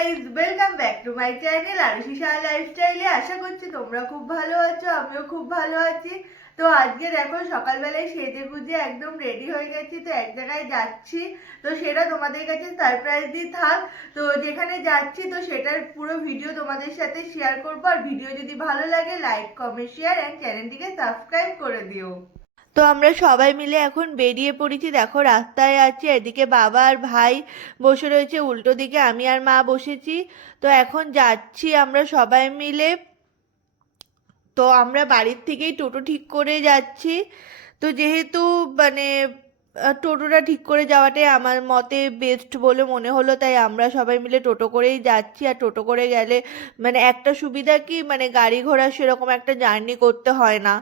Guys welcome back to my channel Arushi Shah লাইফস্টাইলে আশা করছি তোমরা খুব ভালো আছো, আমিও খুব ভালো আছি। তো আজকে দেখো, সকালবেলায় সেজে গুজে একদম রেডি হয়ে গেছি, তো এক জায়গায় যাচ্ছি। তো সেটা তোমাদের কাছে সারপ্রাইজ দিয়ে থাক। তো যেখানে যাচ্ছি, তো সেটার পুরো ভিডিও তোমাদের সাথে শেয়ার করব। আর ভিডিও যদি ভালো লাগে লাইক কমেন্ট শেয়ার অ্যান্ড চ্যানেলটিকে সাবস্ক্রাইব করে দিও। তো আমরা সবাই মিলে এখন বেরিয়ে পড়েছি। দেখো, রাস্তায় আছি, এদিকে বাবা আর ভাই বসে রয়েছে, উল্টো দিকে আমি আর মা বসেছি। তো এখন যাচ্ছি আমরা সবাই মিলে। তো আমরা বাড়ির থেকেই টোটো ঠিক করে যাচ্ছি। তো যেহেতু মানে টোটোটা ঠিক করে যাওয়াটাই আমার মতে বেস্ট বলে মনে হলো। তাই আমরা সবাই মিলে টোটো করেই যাচ্ছি। আর টোটো করে গেলে মানে একটা সুবিধা কি? মানে গাড়ি ঘোড়া সেরকম একটা জার্নি করতে হয় না।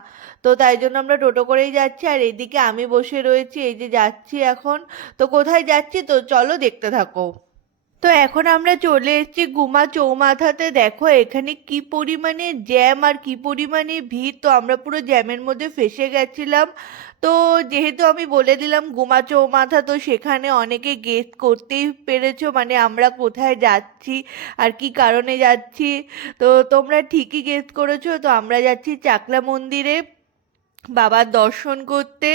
তো তাই জন্য আমরা টোটো করেই যাচ্ছি। আর এদিকে আমি বসে রয়েছি, এই যে যাচ্ছি এখন। তো কোথায় যাচ্ছি? তো চলো দেখতে থাকো। তো এখন আমরা চলে এসেছি গুমা চৌমাথাতে। দেখো এখানে কি পরিমাণে জ্যাম আর কি পরিমাণে ভিড়। তো আমরা পুরো জ্যামের মধ্যে ফেসে গেছিলাম। তো যেহেতু আমি বলে দিলাম গুমা চৌমাথা তো সেখানে অনেকে গেস্ট করতেই পেরেছ মানে আমরা কোথায় যাচ্ছি আর কি কারণে যাচ্ছি। তো তোমরা ঠিকই গেস্ট করেছ, তো আমরা যাচ্ছি চাকলা মন্দিরে, বাবার দর্শন করতে।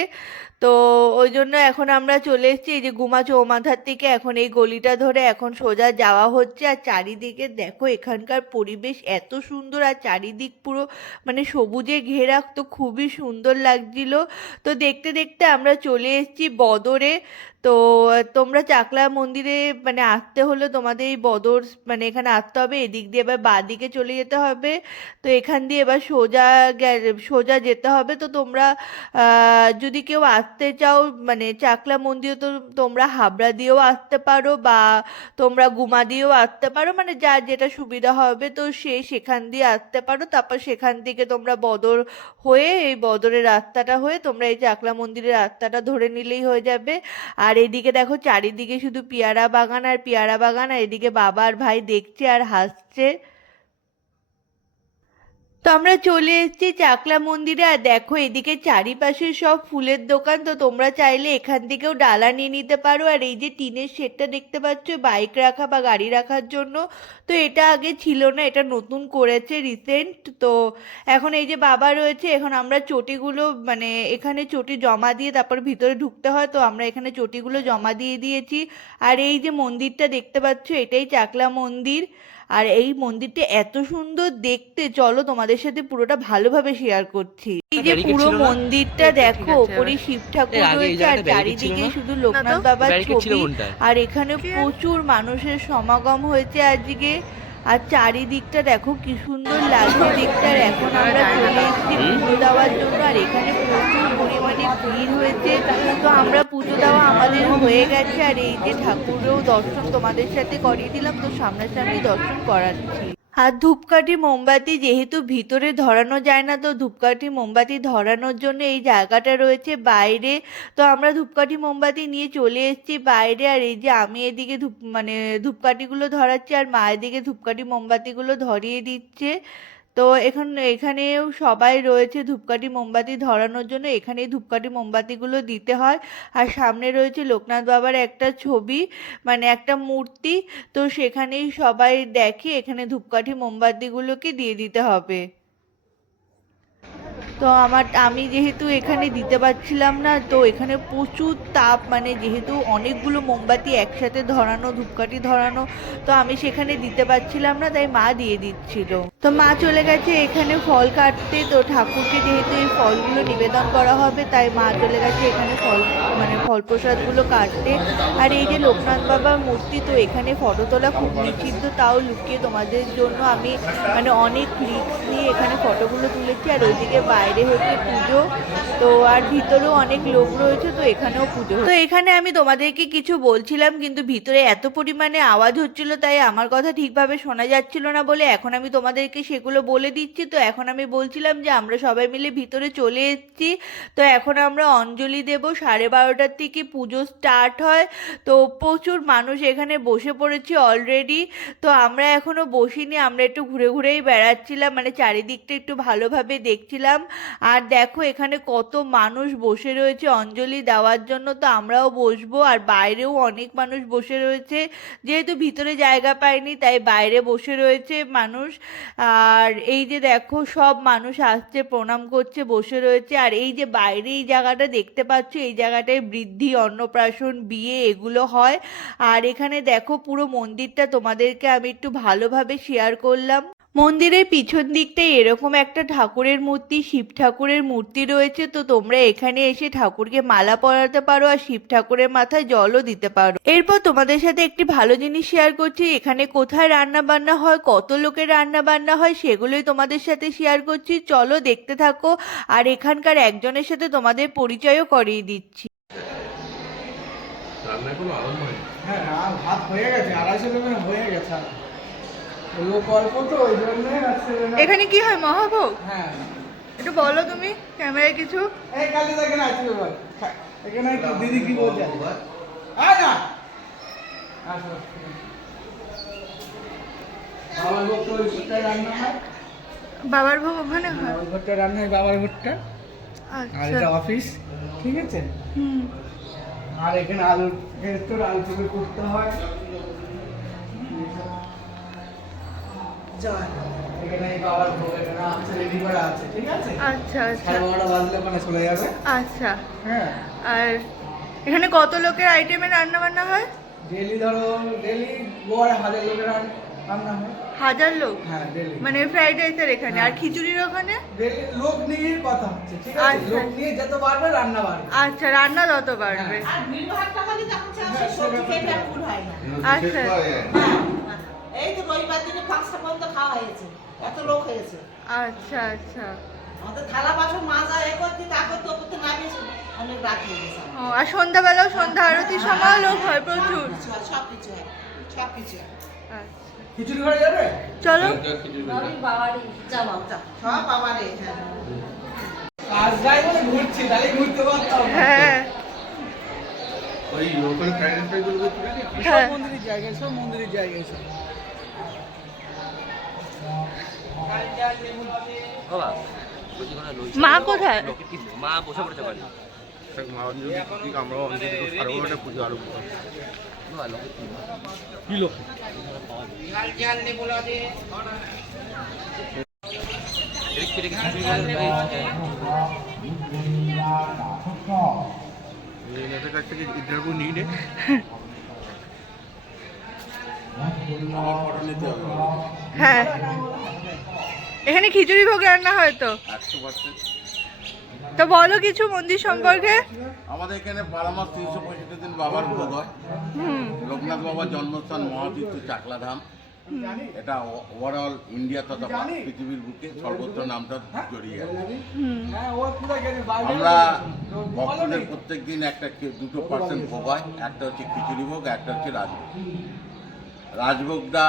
তো ওই জন্য এখন আমরা চলে এসেছি, এই যে গুমা চৌমাথার থেকে এখন এই গলিটা ধরে এখন সোজা যাওয়া হচ্ছে। আর চারিদিকে দেখো এখানকার পরিবেশ এত সুন্দর, আর চারিদিক পুরো মানে সবুজে ঘেরা। তো খুবই সুন্দর লাগছিল। তো দেখতে দেখতে আমরা চলে এসেছি বদরে। তো তোমরা চাকলা মন্দিরে মানে আসতে হলে তোমাদের এই বদর মানে এখানে আসতে হবে। এদিক দিয়ে এবার বাঁ দিকে চলে যেতে হবে। তো এখান দিয়ে এবার সোজা সোজা যেতে হবে। তো তোমরা যদি কেউ আসতে চাও? মানে চাকলা মন্দিরে তো তোমরা হাবড়া দিয়েও আসতে পারো বা তোমরা গুমা দিয়েও আসতে পারো। মানে যার যেটা সুবিধা হবে তো সে সেখান দিয়ে আসতে পারো। তারপর সেখান থেকে তোমরা বদর হয়ে এই বদরের রাস্তাটা হয়ে তোমরা এই চাকলা মন্দিরের রাস্তাটা ধরে নিলেই হয়ে যাবে। আর এদিকে দেখো চারিদিকে শুধু পেয়ারা বাগান আর পেয়ারা বাগান, আর এদিকে বাবা আর ভাই দেখছে আর হাসছে। তো আমরা চলে এসেছি চাকলা মন্দিরে, আর দেখো এদিকে চারিপাশে সব ফুলের দোকান, তো তোমরা চাইলে এখান থেকেও ডালা নিয়ে নিতে পারো। আর এই যে টিনের শেডটা দেখতে পাচ্ছ, বাইক রাখা বা গাড়ি রাখার জন্য, তো এটা আগে ছিল না, এটা নতুন করেছে রিসেন্ট তো এখন এই যে বাবা রয়েছে, এখন আমরা চটিগুলো মানে এখানে চটি জমা দিয়ে তারপর ভিতরে ঢুকতে হয়, তো আমরা এখানে চটিগুলো জমা দিয়ে দিয়েছি। আর এই যে মন্দিরটা দেখতে পাচ্ছ, এটাই চাকলা মন্দির। আর এই মন্দিরটা এত সুন্দর দেখতে চলো তোমাদের সাথে পুরোটা ভালোভাবে শেয়ার করছি। এই যে পুরো মন্দিরটা দেখো ওপরে শিব ঠাকুর রয়েছে আর চারিদিকে শুধু লোকনাথ বাবার ছবি। আর এখানে প্রচুর মানুষের সমাগম হয়েছে আজকে। আর চারিদিকটা দেখো কি সুন্দর লাগছে দিকটার এখন আমরা চলে এসেছি পুজো দেওয়ার জন্য আর এখানে প্রচুর পরিমাণে ভিড় হয়েছে। তো আমরা পুজো দেওয়া আমাদের হয়ে গেছে আর এই যে ঠাকুরেও দর্শন তোমাদের সাথে করিয়ে দিলাম তো সামনাসামনি দর্শন করাচ্ছি। আর ধূপকাঠি মোমবাতি যেহেতু ভিতরে ধরানো যায় না, তো ধূপকাঠি মোমবাতি ধরানোর জন্য এই জায়গাটা রয়েছে বাইরে। তো আমরা ধূপকাঠি মোমবাতি নিয়ে চলে এসেছি বাইরে, আর এই যে আমি এদিকে ধূপ মানে ধূপকাঠিগুলো ধরাচ্ছি আর মা এদিকে ধূপকাঠি মোমবাতিগুলো ধরিয়ে দিচ্ছে। তো এখন এখানেও সবাই রয়েছে ধূপকাঠি, মোমবাতি ধরানোর জন্য। এখানেই ধূপকাঠি, মোমবাতিগুলো দিতে হয়। আর সামনে রয়েছে লোকনাথ বাবার একটা ছবি মানে একটা মূর্তি। তো সেখানেই সবাই দেখে এখানে ধূপকাঠি, মোমবাতিগুলোকে দিয়ে দিতে হবে। তো আমার, আমি যেহেতু এখানে দিতে পারছিলাম না, তো এখানে প্রচুর তাপ মানে যেহেতু অনেকগুলো মোমবাতি একসাথে ধরানো, ধূপকাঠি ধরানো, তো আমি সেখানে দিতে পারছিলাম না, তাই মা দিয়ে দিচ্ছিল। তো মা চলে গেছে এখানে ফল কাটতে, তো ঠাকুরকে যেহেতু এই ফলগুলো নিবেদন করা হবে, তাই মা চলে গেছে এখানে ফল মানে ফল প্রসাদগুলো কাটতে। আর এই যে লোকনাথ বাবার মূর্তি, তো এখানে ফটো তোলা খুব নিষিদ্ধ, তাও লুকিয়ে তোমাদের জন্য আমি মানে অনেক রিস্ক নিয়ে এখানে ফটোগুলো তুলেছি, আর ওইদিকে বাইরে হচ্ছে পুজো। তো আর ভিতরেও অনেক লোক রয়েছে, তো এখানেও পুজো তো এখানে আমি তোমাদেরকে কিছু বলছিলাম, কিন্তু ভিতরে এত পরিমাণে আওয়াজ হচ্ছিল, তাই আমার কথা ঠিকভাবে শোনা যাচ্ছিল না বলে এখন আমি তোমাদেরকে সেগুলো বলে দিচ্ছি। তো এখন আমি বলছিলাম যে আমরা সবাই মিলে ভিতরে চলে এসেছি। তো এখন আমরা অঞ্জলি দেব, সাড়ে বারোটার থেকে পুজো স্টার্ট হয়। তো প্রচুর মানুষ এখানে বসে পড়েছে অলরেডি তো আমরা এখনও বসিনি, আমরা একটু ঘুরে ঘুরেই বেড়াচ্ছিলাম মানে চারিদিকটা একটু ভালোভাবে দেখছিলাম। আর দেখো, এখানে কত মানুষ বসে রয়েছে অঞ্জলি দেওয়ার জন্য, তো আমরাও বসবো। আর বাইরেও অনেক মানুষ বসে রয়েছে। যেহেতু ভিতরে জায়গা পায়নি তাই বাইরে বসে রয়েছে মানুষ। আর এই যে দেখো, সব মানুষ আসছে, প্রণাম করছে, বসে রয়েছে। আর এই যে বাইরে এই জায়গাটা দেখতে পাচ্ছ, এই জায়গাটায় বৃদ্ধি, অন্নপ্রাশন, বিয়ে, এগুলো হয়। আর এখানে দেখো, পুরো মন্দিরটা তোমাদেরকে আমি একটু ভালোভাবে শেয়ার করলাম। মন্দিরের পিছন দিকটায় এরকম একটা ঠাকুরের মূর্তি শিব ঠাকুরের মূর্তি রয়েছে। তো তোমরা এখানে এসে ঠাকুরকে মালা পরাতে পারো আর শিব ঠাকুরের মাথায় জলও দিতে পারো। এরপর তোমাদের সাথে একটি ভালো জিনিস শেয়ার করছি। এখানে কোথায় রান্না বান্না হয় কত লোকের রান্না বান্না হয় সেগুলোই তোমাদের সাথে শেয়ার করছি। চলো দেখতে থাকো আর এখানকার একজনের সাথে তোমাদের পরিচয়ও করিয়ে দিচ্ছি। রান্না কোনো আরম্ভ হ্যাঁ ভাত হয়ে গেছে আড়াইশো হয়ে গেছে আর। লোক অল্প তো ওই জন্য এখানে কি হয় মহাভোগ? হ্যাঁ। একটু বলো তুমি ক্যামেরায় কিছু। এই কালি এখানে আছে এবার এখানে একটু দিদি কি বলছে? আয় না। আসো বাবার ভোগ তো রান্না হয়। বাবার ভোগ ওখানে হয়? ঘরটায় রান্না হয় বাবার ঘরটা। আর আচ্ছা এটা অফিস ঠিক আছে? হুম। আর এখানে আলু তো আলু করতে এখানে বাবার ভোগ এখানে আছে রেডি করা আছে ঠিক আছে? আচ্ছা আচ্ছা। সাড়ে বারোটা বাজলে ওখানে চলে যাবে। আচ্ছা। হ্যাঁ। আর এখানে কত লোকের আইটেমে রান্না বান্না হয়? ডেলি ধরো ডেলি গড় হাজার লোকের রান্না হয়। হাজার লোক? হ্যাঁ ডেলি। মানে ফ্রাইড রাইসের এখানে। আর হ্যাঁ। খিচুড়ির ওখানে? ডেলি লোক নিয়ে কথা হচ্ছে ঠিক আছে? আচ্ছা। লোক নিয়ে যত বাড়বে রান্না বাড়বে। আচ্ছা রান্না তত বাড়বে। আর ভিড় ভাড়টা হলে তখন চাষের সবজি খেতে ফুল হয় না। আচ্ছা। এই তো রবিবার দিনে পাঁচটা পর্যন্ত খাওয়া হয়েছে। এত লোক হয়েছে। আচ্ছা আচ্ছা। আমাদের থালা বাসন মাজা এ করতে তা করতে ও করতে না বেশি অনেক রাত হয়ে গেছে ও আর সন্ধ্যাবেলাও সন্ধ্যা আরতির সময় লোক হয় প্রচুর। সব কিছু হয় সব কিছু হয়। আচ্ছা। খিচুড়ি ঘরে যাবে? চলো। যাও যাও সব বাবারে হ্যাঁ। কাজ যাই বলে ঘুরছি তাই ঘুরতে পারতাম। হ্যাঁ। ওই ওখানে ফ্রাইড ফ্রাইগুলো সব হ্যাঁ। মন্দিরের জায়গায় সব মন্দিরের জায়গায় সব। বাবা মা কোথায় মা বসে পড়েছে বাড়ি মা অঞ্জলি আমরা অঞ্জলি সাড়ে বারোটা পুজো আরম্ভ কি? লোক? ইন্টারভিউ নিয়ে নে নিতে হবে। হ্যাঁ। এখানে খিচুড়ি ভোগ রান্না হয় তো? তো বলো কিছু মন্দির সম্পর্কে। আমাদের এখানে বারো মাস তিনশো পঁয়ষট্টি দিন বাবার ভোগ হয়। লোকনাথ বাবার জন্মস্থান মহাতীর্থ চাকলাধাম। এটা ওভারঅল ইন্ডিয়া তথা পৃথিবীর বুকে সর্বত্র নামটা জড়িয়ে আমরা ভক্তদের প্রত্যেক দিন একটা দুটো পার্সেন্ট ভোগ হয়। একটা হচ্ছে খিচুড়ি ভোগ একটা হচ্ছে রাজভোগ। রাজভোগটা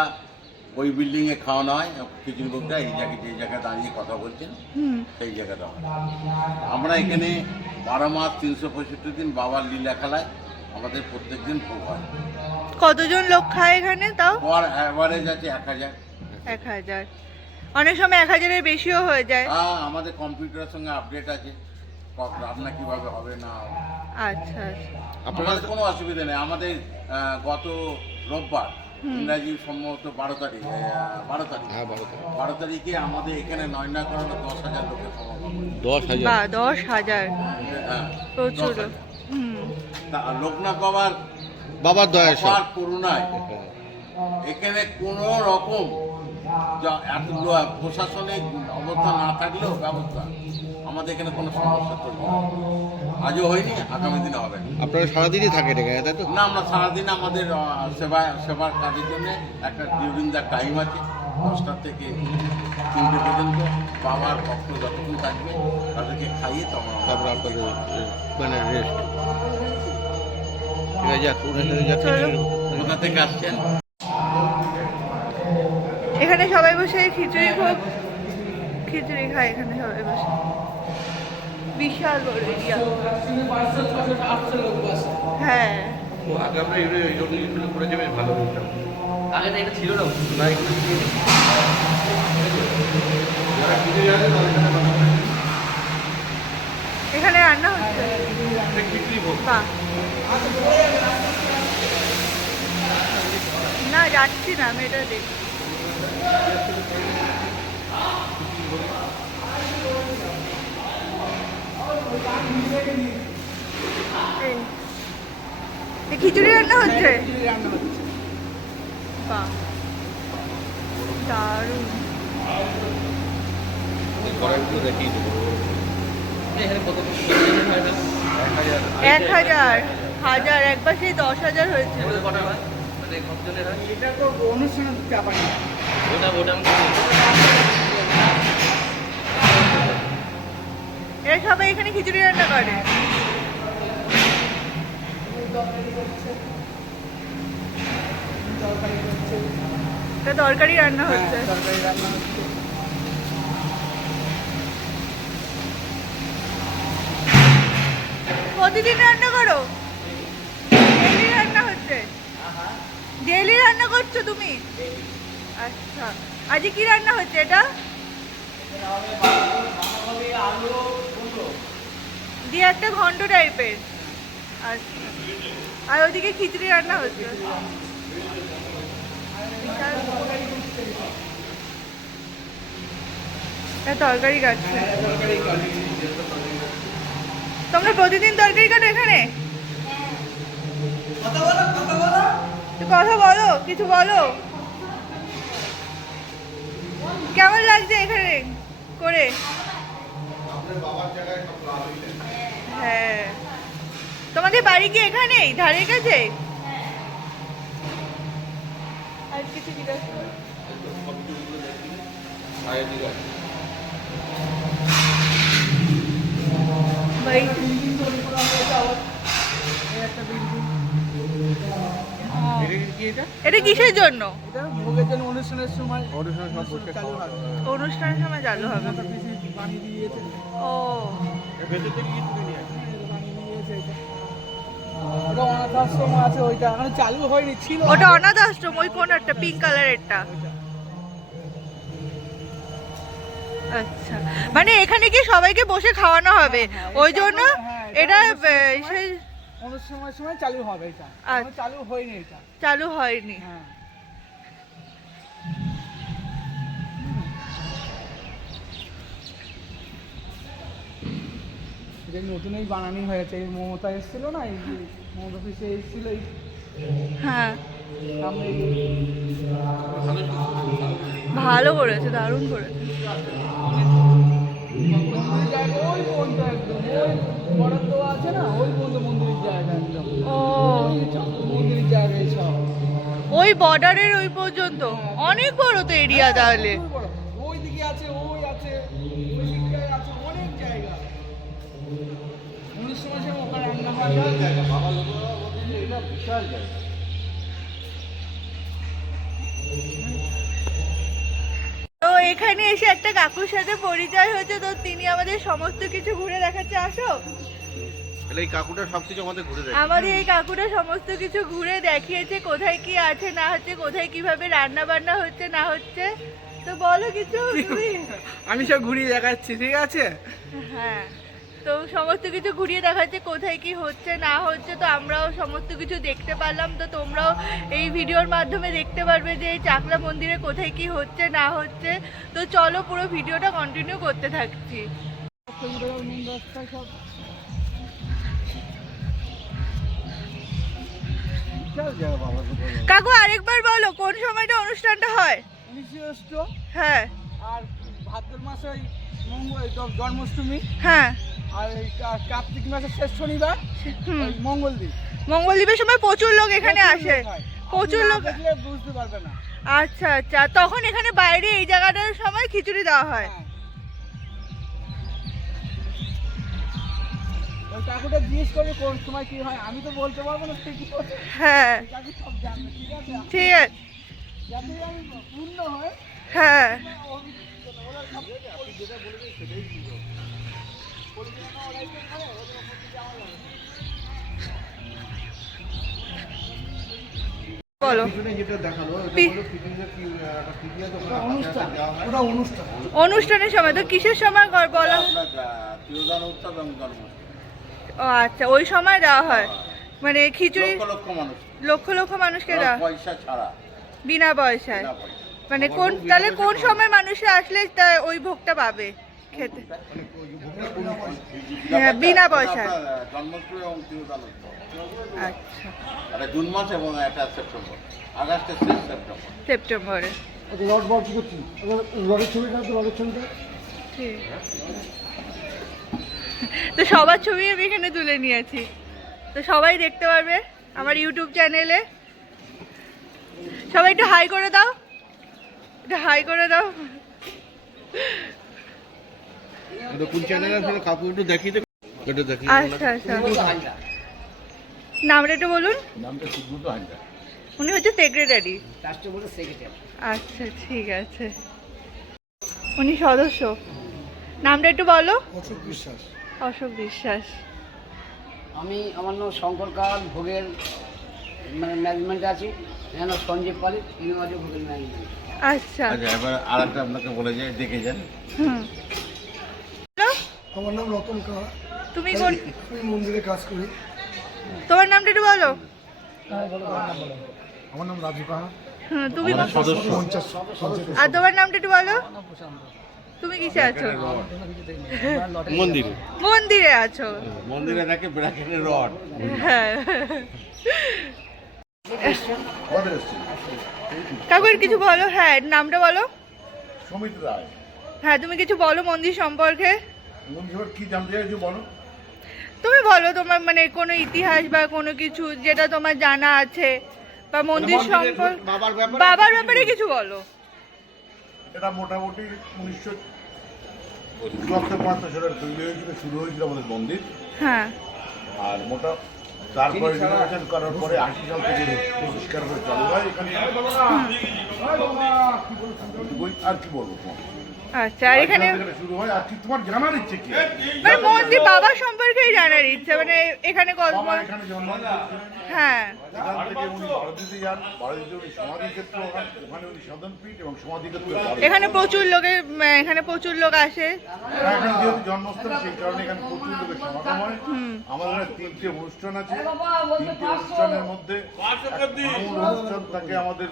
ওই বিল্ডিংয়ে খাওয়ানো হয় খিচুড়ি ভোগটা এই জায়গায় যে জায়গায় দাঁড়িয়ে কথা বলছেন সেই জায়গাটা আমরা এখানে বারো মাস তিনশো পঁয়ষট্টি দিন বাবার লীলা খেলায় আমাদের প্রত্যেক দিন ভোগ হয়। কতজন লোক খায় এখানে তাও? পর অ্যাভারেজ আছে এক হাজার। এক হাজার। অনেক সময় এক হাজারের বেশিও হয়ে যায়। হ্যাঁ আমাদের কম্পিউটারের সঙ্গে আপডেট আছে রান্না কীভাবে হবে না হবে। আচ্ছা আচ্ছা। আমাদের কোনো অসুবিধা নেই। আমাদের গত রোববার ইংরাজি সম্ভবত বারো তারিখ বারো তারিখ। হ্যাঁ বারো তারিখ। তারিখে আমাদের এখানে নয়না নয় দশ হাজার লোকের সমাগম দশ হাজার। দশ হাজার। হ্যাঁ, প্রচুর। লোকনাথ বাবার বাবার দয়া করুণায় এখানে কোনো রকম এত প্রশাসনিক অবস্থা না থাকলেও ব্যবস্থা। আমাদের এখানে কোনো সমস্যা তৈরি আজও হয়নি আগামী দিনে হবে। আপনারা সারাদিনই থাকেন এখানে তাই তো? না আমরা সারাদিন আমাদের সেবা সেবার কাজের জন্য একটা ডিউরিং দ্য টাইম আছে দশটা থেকে তিনটে পর্যন্ত। বাবার ভক্ত যতক্ষণ থাকবে তাদেরকে খাইয়ে তখন তারপর আপনাদের মানে রেস্ট ঠিক আছে থেকে। কোথা থেকে আসছেন? এখানে সবাই বসে খিচুড়ি ভোগ খিচুড়ি খায় এখানে সবাই বসে। বিশাল বড় এরিয়া। হ্যাঁ। আগে আমরা এগুলো করেছি বেশ ভালো হতাম আগে তো এটা ছিল না। এগুলো ছিল। যারা তাদের লাগে। এখানে রান্না হচ্ছে? না যাচ্ছি না আমি এটা দেখছি। খিচুড়ি রান্না হচ্ছে? দারুণ। হয় এক হাজার। হাজার। একবার সেই দশ হাজার হয়েছিল এগুলো কটা হয়? এটা তো অনুষ্ঠানের চাপানি ওটা ওটা আমি সবাই এখানে খিচুড়ি রান্না করে। তরকারি হচ্ছে রান্না হচ্ছে। হ্যাঁ, তরকারি রান্না হচ্ছে। প্রতিদিন রান্না করো ডেলি রান্না হচ্ছে ডেলি রান্না করছ তুমি? আচ্ছা। আজকে কি রান্না হচ্ছে এটা? দিয়ে একটা ঘন্ট টাইপের আচ্ছা। আর ওদিকে খিচুড়ি রান্না হচ্ছে। তরকারি কাটছে। তোমরা প্রতিদিন তরকারি কাটো এখানে? কথা বলো কথা বলো। কথা বলো, কিছু বলো। কেমন লাগছে এখানে করে? হ্যাঁ। তোমাদের বাড়ি কি এখানেই ধারের কাছে? একটা বিল্ডিং এটা? এটা কিসের জন্য? এটা ভোগের জন্য অনুষ্ঠানের সময়। অনুষ্ঠানের সময় চালু হবে। অনুষ্ঠানের সময় চালু হবে। বানিয়ে দিয়েছে। ও। ভেতর থেকে? বানিয়ে দিয়েছে এটা। অনাথ আশ্রম আছে ওইটা। এখন চালু হয়নি ছিল। ওটা অনাথ আশ্রম ওই কোন একটা পিঙ্ক কালারেরটা আচ্ছা। মানে এখানে কি সবাইকে বসে খাওয়ানো হবে? হ্যাঁ, ওই জন্য হ্যাঁ, এটা এটা আহ, সময়- সময় চালু হবে এটা। আচ্ছা। চালু হয়নি এটা। চালু হয়নি। হ্যাঁ। এটা নতুনই বানানি হয়েছে এই মমতা এসেছিল না এই যে মমতা অফিসে এসেছিল এই হ্যাঁ। ভালো করেছে দারুণ করেছে। ওই পর্যন্ত একদম ওই বরাদ্দ আছে না? ওই বন্ধু মন্দিরের জায়গা একদম। ও। মন্দিরের জায়গা সব। ওই বর্ডারের ওই পর্যন্ত? অনেক বড় তো এরিয়া তাহলে। প্রচুর ওই দিকে আছে ওই আছে ওই আছে অনেক জায়গা। উনিশ সময় সময় ওখানে রান্না হয় তো এখানে এসে একটা কাকুর সাথে পরিচয় হয়েছে তো তিনি আমাদের সমস্ত কিছু ঘুরে দেখাচ্ছে আসো। তাহলে এই কাকুটা সব কিছু আমাদের ঘুরে আমাদের এই কাকুটা সমস্ত কিছু ঘুরে দেখিয়েছে কোথায় কি আছে না হচ্ছে কোথায় কীভাবে রান্না বান্না হচ্ছে না হচ্ছে। তো বলো কিছু আমি সব ঘুরিয়ে দেখাচ্ছি ঠিক আছে? হ্যাঁ। তো সমস্ত কিছু ঘুরিয়ে দেখাচ্ছে কোথায় কি হচ্ছে না হচ্ছে তো আমরাও সমস্ত কিছু দেখতে পারলাম। তো তোমরাও এই ভিডিওর মাধ্যমে দেখতে পারবে যে এই চাকলা মন্দিরে কোথায় কি হচ্ছে না হচ্ছে। তো চলো পুরো ভিডিওটা কন্টিনিউ করতে থাকছি। কাকু আরেকবার বলো কোন সময়টা অনুষ্ঠানটা হয়? হ্যাঁ। আর ভাদ্র মাসে জন্মাষ্টমী। হ্যাঁ। আর এই কার্তিক মাসের শেষ শনিবার ওই মঙ্গলদ্বীপের সময় প্রচুর লোক এখানে আসে। প্রচুর লোক বুঝতে পারবে না। আচ্ছা আচ্ছা। তখন এখানে বাইরে এই জায়গাটার সময় খিচুড়ি দেওয়া হয়। হ্যাঁ। কাকুটা জিজ্ঞেস করে কোন সময় কি হয়? আমি তো বলতে পারব না ঠিক আছে হ্যাঁ। ঠিক আছে? ঠিক আছে। যাতে আমি পূর্ণ হয় হ্যাঁ। বলো। অনুষ্ঠানের সময় তো কিসের সময় বলো। ও আচ্ছা ওই সময় দেওয়া হয়। মানে খিচুড়ি লক্ষ লক্ষ মানুষ লক্ষ লক্ষ মানুষকে দেওয়া বিনা পয়সায়। মানে কোন তাহলে কোন সময় মানুষে আসলে ওই ভোগটা পাবে? খেতে। হ্যাঁ, বিনা। জন্মাষ্টমী এবং আচ্ছা জুন মাস এবং একটা সেপ্টেম্বর। আগস্টের শেষ সেপ্টেম্বর। সেপ্টেম্বরে। আচ্ছা বল করছি রডের ছবিটা তো রডের ছবিটা। ঠিক। তো সবার ছবি আমি এখানে তুলে নিয়েছি। তো সবাই দেখতে পারবে আমার ইউটিউব চ্যানেলে। সবাই একটু হাই করে দাও। একটু হাই করে দাও। এটা কোন চ্যানেলে আসলে কাপড় একটু দেখিয়ে দে এটা দেখিয়ে আচ্ছা আচ্ছা। নামটা একটু বলুন। নামটা সুব্রত হাজরা উনি হচ্ছে সেক্রেটারি আচ্ছা ঠিক আছে। উনি সদস্য। নামটা একটু বলো। অশোক বিশ্বাস। অশোক বিশ্বাস। আমি আমার নাম শঙ্কর কাল ভোগের মানে ম্যানেজমেন্টে আছি। এখানে সঞ্জীব পালি তিনি আছে ভোগের ম্যানেজমেন্ট আচ্ছা। আচ্ছা এবার আর একটা আপনাকে বলে যায় দেখে যান। হুম। বলো, আমার নাম রতন কাহা। তুমি কোন আমি মন্দিরে কাজ করি। তোমার নামটা একটু বলো। আমার নাম রাজু কাহা। তুমি আর তোমার নামটা একটু বলো। তুমি কিসে আছো? মন্দিরে। মন্দিরে। আছো। মন্দিরে থাকে ব্র্যাকেটের রড। হ্যাঁ। কাকুর কিছু বলো? হ্যাঁ নামটা বলো। সমিত রায়। হ্যাঁ তুমি কিছু বলো মন্দির সম্পর্কে। মন্দির কি জানতে চাইছো বলো। তুমি বলো তোমার মানে কোনো ইতিহাস বা কোনো কিছু যেটা তোমার জানা আছে বা মন্দির সম্পর্কে বাবার ব্যাপারে কিছু বলো। এটা মোটামুটি উনিশশো চুয়াত্তর পঁয়াত্তর সালের তৈরি হয়েছিল শুরু হয়েছিল আমাদের মন্দির। হ্যাঁ। আর মোটা তারপরে করার পরে আশি সাল থেকে পরিষ্কার করে চালু হয় এখানে। আর কি বলব আচ্ছা আর এখানে শুরু হয় আর কি তোমার জানার ইচ্ছে কি? মানে মন্দির সম্পর্কেই জানার ইচ্ছা মানে এখানে হ্যাঁ। এখান প্রচুর লোকে এখানে প্রচুর লোক আসে। এখানে জন্মস্থান সেই কারণে এখানে প্রচুর লোকের সমাগম হয়। আমাদের তিনটে অনুষ্ঠান আছে। তিনটে অনুষ্ঠানের মধ্যে অনুষ্ঠান থাকে আমাদের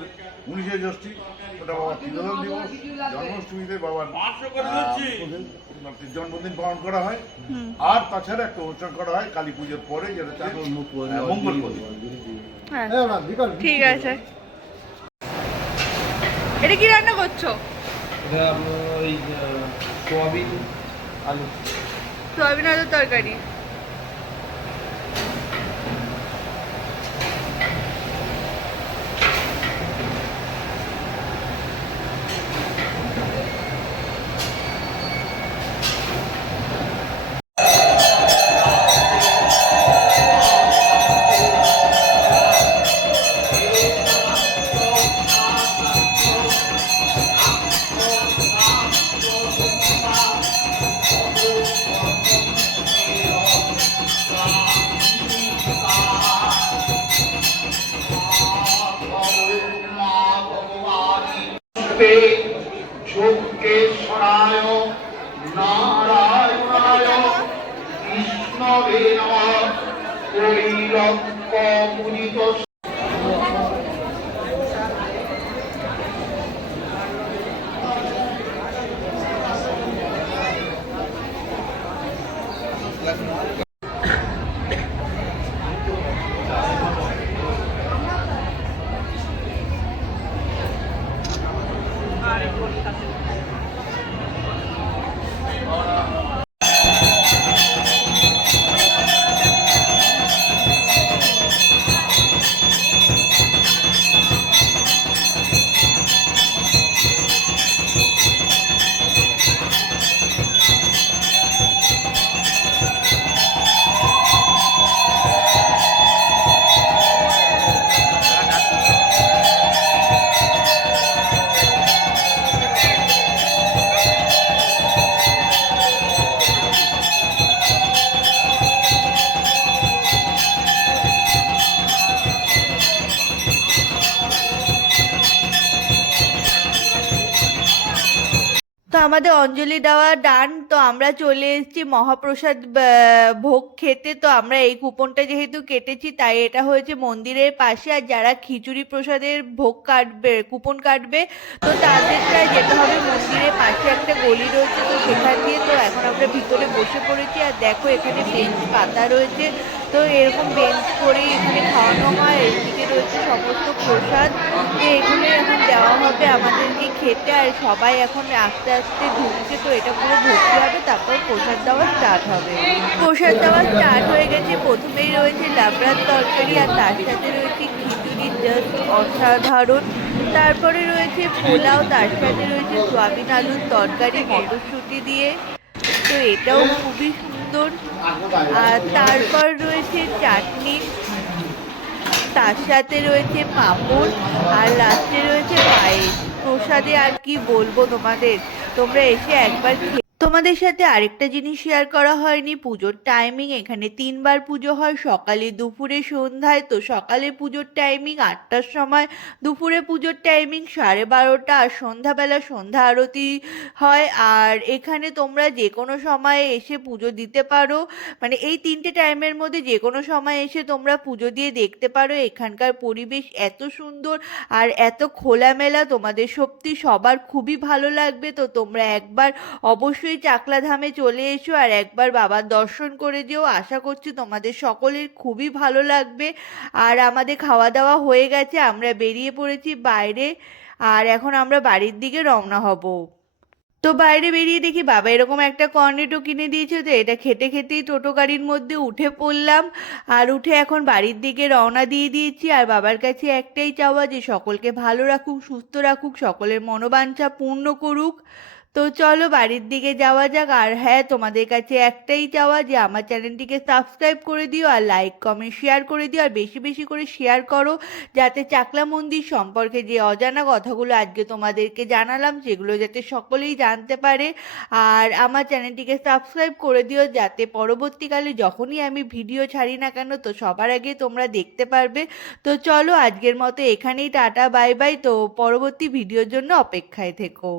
উনিশে জ্যৈষ্ঠী। ওটা বাবার তিরোধন দিবস জন্মাষ্টমীতে বাবার জন্মদিন পালন করা হয়। আর তাছাড়া একটা অনুষ্ঠান করা হয় কালী পুজোর পরে যেটা হচ্ছে মঙ্গল হ্যাঁ হ্যাঁ। ঠিক আছে। এটা কি রান্না করছ? সোয়াবিন আলু। সয়াবিন আলুর তরকারি। আমাদের অঞ্জলি দেওয়া ডান তো আমরা চলে এসেছি মহাপ্রসাদ ভোগ খেতে। তো আমরা এই কুপনটা যেহেতু কেটেছি, তাই এটা হয়েছে মন্দিরের পাশে। আর যারা খিচুড়ি প্রসাদের ভোগ কাটবে, কুপন কাটবে, তো তাদেরটা যেতে হবে মন্দিরের পাশে একটা গলি রয়েছে, তো সেখান দিয়ে তো এখন আমরা ভিতরে বসে পড়েছি। আর দেখো, এখানে বেঞ্চ পাতা রয়েছে, তো এরকম বেঞ্চ করে এখানে খাওয়ানো হয়। এদিকে রয়েছে প্রসাদ। তো এগুলো এখন দেওয়া হবে আমাদেরকে খেতে। আর সবাই এখন আস্তে আস্তে ঢুকছে তো এটা পুরো ভর্তি হবে, তারপর প্রসাদ দেওয়া স্টার্ট হবে। প্রসাদ দেওয়া স্টার্ট হয়ে গেছে। প্রথমেই রয়েছে লাবড়ার তরকারি, আর তার সাথে রয়েছে খিচুড়ি জাস্ট অসাধারণ। তারপরে রয়েছে পোলাও, তার সাথে রয়েছে সোয়াবিন আলুর তরকারি, মটরশুঁটি দিয়ে। তো এটাও খুবই সুন্দর। আর তারপর রয়েছে চাটনি। তার সাথে রয়েছে পাঁপড় আর লাস্টে রয়েছে পায়েস প্রসাদে আর কি বলব তোমাদের? তোমরা এসে একবার তোমাদের সাথে আরেকটা জিনিস শেয়ার করা হয়নি, পুজোর টাইমিং এখানে তিনবার পুজো হয়, সকালে দুপুরে সন্ধ্যায়, তো সকালে পুজোর টাইমিং আটটার সময়, দুপুরে পুজোর টাইমিং সাড়ে বারোটা, আর সন্ধ্যাবেলা সন্ধ্যা আরতি হয়, আর এখানে তোমরা যে কোনো সময়ে এসে পুজো দিতে পারো মানে এই তিনটে টাইমের মধ্যে যে কোনো সময় এসে তোমরা পুজো দিয়ে দেখতে পারো, এখানকার পরিবেশ এত সুন্দর, আর এত খোলামেলা, তোমাদের সত্যি সবার খুবই ভালো লাগবে, তো তোমরা একবার অবশ্যই চাকলা ধামে চলে এসো আর একবার বাবার দর্শন করে যেও। আশা করছি তোমাদের সকলের খুবই ভালো লাগবে। আর আমাদের খাওয়া দাওয়া হয়ে গেছে, আমরা বেরিয়ে পড়েছি বাইরে। আর এখন আমরা বাড়ির দিকে রওনা হব। তো বাইরে বেরিয়ে দেখি বাবা এরকম একটা কর্নেটো কিনে দিয়েছে তো এটা খেতে খেতেই টোটো গাড়ির মধ্যে উঠে পড়লাম। আর উঠে এখন বাড়ির দিকে রওনা দিয়ে দিয়েছি। আর বাবার কাছে একটাই চাওয়া যে সকলকে ভালো রাখুক, সুস্থ রাখুক, সকলের মনোবাঞ্ছা পূর্ণ করুক। তো চলো বাড়ির দিকে যাওয়া যাক। আর হ্যাঁ তোমাদের কাছে একটাই চাওয়া যে আমার চ্যানেলটিকে সাবস্ক্রাইব করে দিও, আর লাইক কমেন্ট শেয়ার করে দিও, আর বেশি বেশি করে শেয়ার করো, যাতে চাকলা মন্দির সম্পর্কে যে অজানা কথাগুলো আজকে তোমাদেরকে জানালাম, সেগুলো যাতে সকলেই জানতে পারে। আর আমার চ্যানেলটিকে সাবস্ক্রাইব করে দিও, যাতে পরবর্তীকালে যখনই আমি ভিডিও ছাড়ি না কেন, তো সবার আগে তোমরা দেখতে পারবে। তো চলো আজকের মতো এখানেই টাটা বাই বাই তো পরবর্তী ভিডিওর জন্য অপেক্ষায় থেকো।